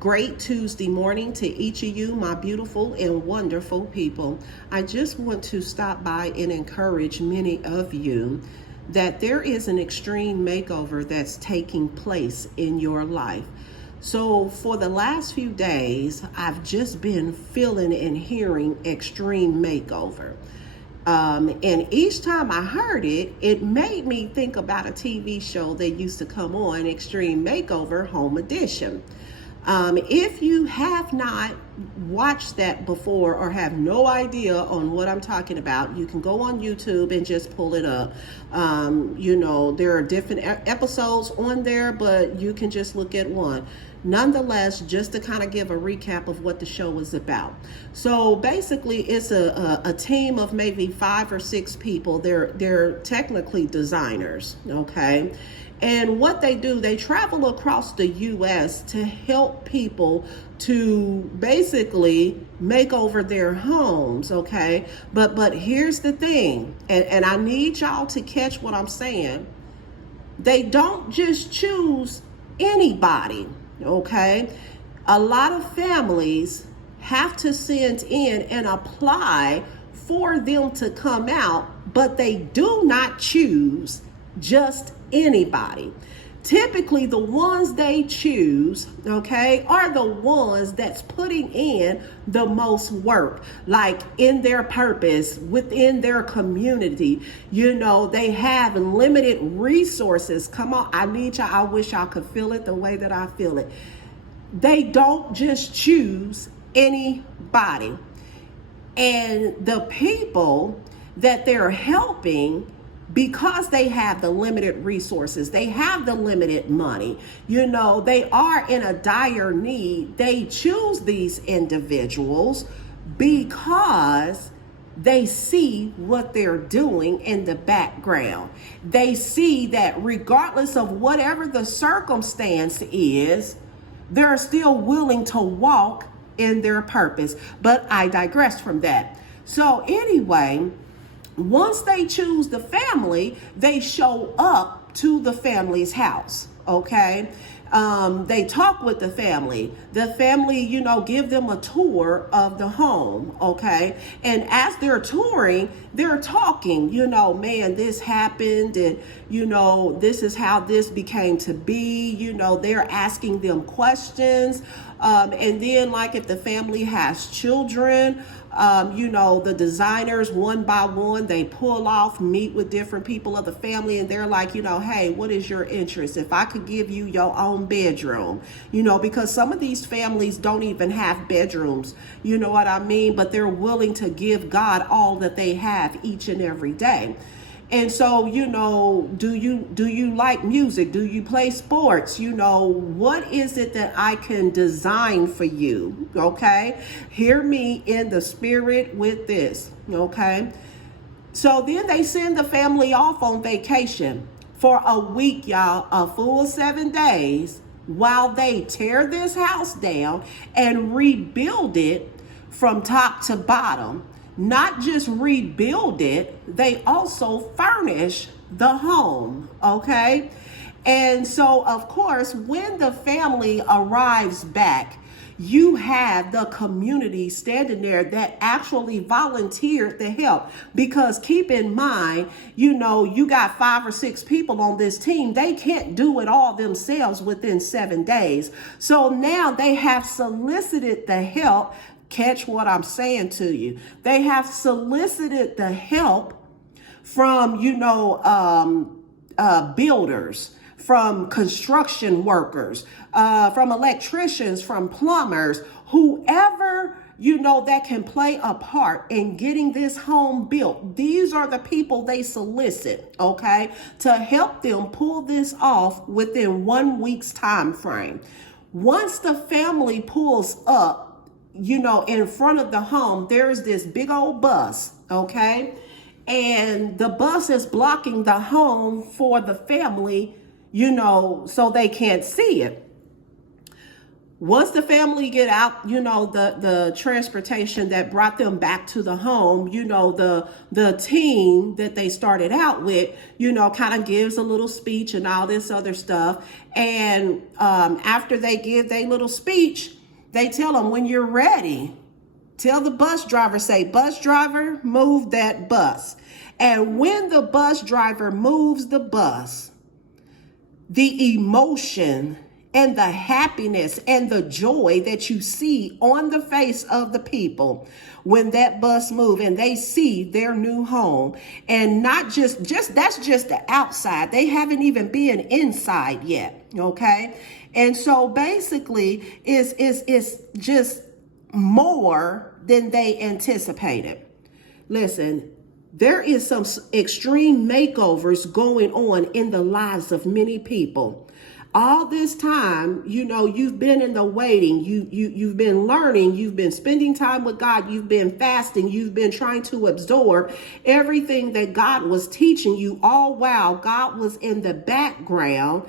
Great Tuesday morning to each of you, my beautiful and wonderful people. I just want to stop by and encourage many of you that there is an extreme makeover that's taking place in your life. So for the last few days, I've just been feeling and hearing extreme makeover. And each time I heard it, it made me think about a TV show that used to come on, Extreme Makeover Home Edition. If you have not watched that before or have no idea on what I'm talking about, you can go on YouTube and just pull it up. There are different episodes on there, but you can just look at one. Nonetheless, just to kind of give a recap of what the show is about. So basically, it's a team of maybe 5 or 6 people. They're technically designers, okay? And what they do, they travel across the U.S. to help people to basically make over their homes, okay? But here's the thing, and I need y'all to catch what I'm saying. They don't just choose anybody, okay? A lot of families have to send in and apply for them to come out, but they do not choose just anybody. Typically, the ones they choose, okay, are the ones that's putting in the most work, like in their purpose, within their community. They have limited resources. Come on, I need y'all. I wish y'all could feel it the way that I feel it. They don't just choose anybody. And the people that they're helping, because they have the limited resources, they have the limited money, they are in a dire need. They choose these individuals because they see what they're doing in the background. They see that regardless of whatever the circumstance is, they're still willing to walk in their purpose. But I digress from that. So anyway, once they choose the family, they show up to the family's house, okay? They talk with the family. The family, give them a tour of the home, okay? And as they're touring, they're talking, man, this happened, and, this is how this became to be. They're asking them questions. And then, like, if the family has children, the designers, one by one, they pull off, meet with different people of the family, and they're like, hey, what is your interest? If I could give you your own bedroom, because some of these families don't even have bedrooms, you know what I mean? But they're willing to give God all that they have each and every day. And so, do you like music? Do you play sports? What is it that I can design for you? Okay. Hear me in the spirit with this. Okay. So then they send the family off on vacation for a week, y'all, a full 7 days, while they tear this house down and rebuild it from top to bottom. Not just rebuild it, they also furnish the home, okay? And so, of course, when the family arrives back, you have the community standing there that actually volunteered to help. Because keep in mind, you got 5 or 6 people on this team. They can't do it all themselves within 7 days. So now they have solicited the help. Catch what I'm saying to you. They have solicited the help from, builders, from construction workers, from electricians, from plumbers, whoever, that can play a part in getting this home built. These are the people they solicit, okay, to help them pull this off within 1 week's time frame. Once the family pulls up, in front of the home, there's this big old bus, okay? And the bus is blocking the home for the family, so they can't see it. Once the family get out, the transportation that brought them back to the home, the team that they started out with, kind of gives a little speech and all this other stuff. And after they give their little speech, they tell them, when you're ready, tell the bus driver, say, bus driver, move that bus. And when the bus driver moves the bus, the emotion and the happiness and the joy that you see on the face of the people when that bus moves and they see their new home, and not just that's just the outside. They haven't even been inside yet. Okay. And so basically it's just more than they anticipated. Listen, there is some extreme makeovers going on in the lives of many people. All this time, you've been in the waiting, you've been learning, you've been spending time with God, you've been fasting, you've been trying to absorb everything that God was teaching you, all while God was in the background,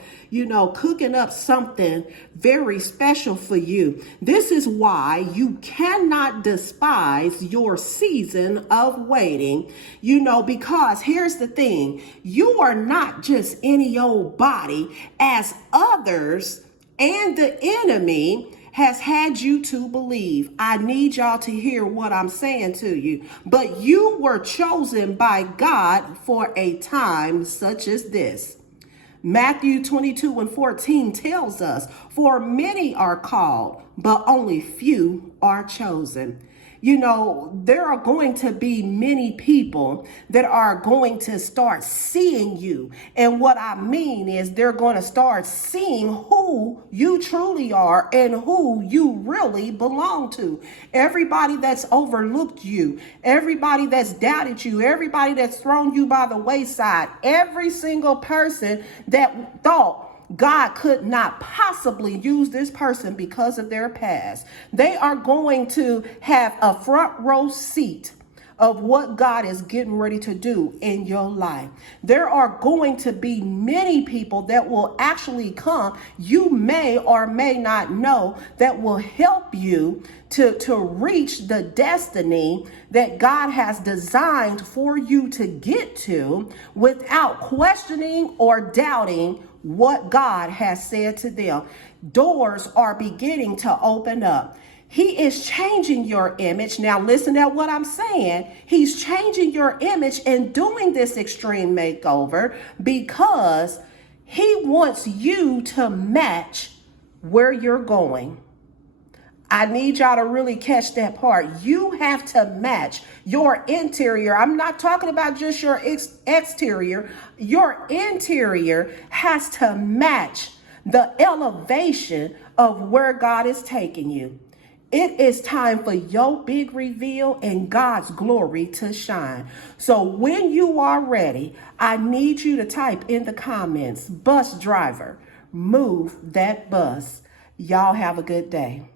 cooking up something very special for you. This is why you cannot despise your season of waiting, because here's the thing, you are not just any old body, as others and the enemy has had you to believe. I need y'all to hear what I'm saying to you. But you were chosen by God for a time such as this. Matthew 22:14 tells us, for many are called, but only few are chosen. There are going to be many people that are going to start seeing you. And what I mean is they're going to start seeing who you truly are and who you really belong to. Everybody that's overlooked you, everybody that's doubted you, everybody that's thrown you by the wayside, every single person that thought God could not possibly use this person because of their past, they are going to have a front row seat of what God is getting ready to do in your life. There are going to be many people that will actually come, you may or may not know, that will help you to reach the destiny that God has designed for you to get to without questioning or doubting what God has said to them. Doors are beginning to open up. He is changing your image. Now listen to what I'm saying. He's changing your image and doing this extreme makeover because he wants you to match where you're going. I need y'all to really catch that part. You have to match your interior. I'm not talking about just your exterior. Your interior has to match the elevation of where God is taking you. It is time for your big reveal and God's glory to shine. So when you are ready, I need you to type in the comments, bus driver, move that bus. Y'all have a good day.